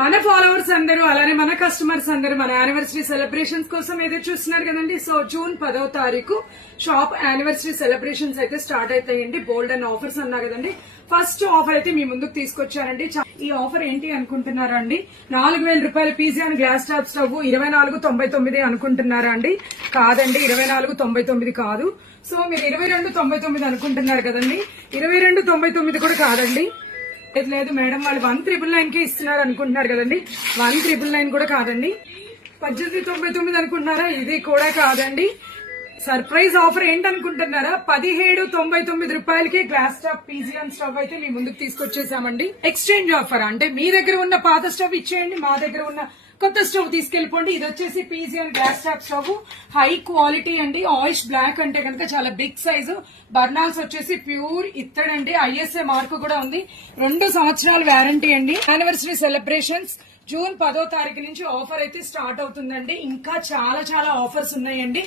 మన ఫాలోవర్స్ అందరూ అలానే మన కస్టమర్స్ అందరూ మన యానివర్సరీ సెలబ్రేషన్స్ కోసం ఎదురు చూస్తున్నారు కదండి. సో జూన్ 10వ తారీఖు షాప్ యానివర్సరీ సెలబ్రేషన్స్ అయితే స్టార్ట్ అవుతాయండి. బోల్డ్ అండ్ ఆఫర్స్ అన్నా కదండి. ఫస్ట్ ఆఫర్ అయితే మీ ముందుకు తీసుకొచ్చానండి. ఈ ఆఫర్ ఏంటి అనుకుంటున్నారా అండి? 4,000 రూపాయల పీజియాన్ గ్లాస్ టాప్ స్టవ్ 2499 అనుకుంటున్నారా అండి? కాదండి, 2499 కాదు. సో మీరు 2299 అనుకుంటున్నారు కదండి. 2299 కూడా కాదండి. లేదు మేడం, వాళ్ళు 1,999 కి ఇస్తున్నారు అనుకుంటున్నారు కదండి. 1,999 కూడా కాదండి. 1899 అనుకుంటున్నారా? ఇది కూడా కాదండి. Surprise offer ఏంటనుకుంటున్నారా? 1799 రూపాయలకి గ్లాస్ టాప్ పీజియాన్ స్టవ్ అయితే మీ ముందుకు తీసుకొచ్చేసామండి. ఎక్స్చేంజ్ ఆఫర్ అంటే మీ దగ్గర ఉన్న పాత స్టవ్ ఇచ్చేయండి, మా దగ్గర ఉన్న కొత్త స్టవ్ తీసుకెళ్లిపోండి. ఇది వచ్చేసి pigeon glass top stove, high quality అండి. ఆయిష్ బ్లాక్ అంటే కనుక చాలా బిగ్ సైజు. బర్నాల్స్ వచ్చేసి ప్యూర్ ఇత్తడండి. ఐఎస్ఏ మార్క్ కూడా ఉంది. 2 సంవత్సరాల వ్యారంటీ అండి. యానివర్సరీ సెలబ్రేషన్స్ జూన్ 10వ తారీఖు నుంచి ఆఫర్ అయితే స్టార్ట్ అవుతుందండి. ఇంకా చాలా చాలా ఆఫర్స్ ఉన్నాయండి.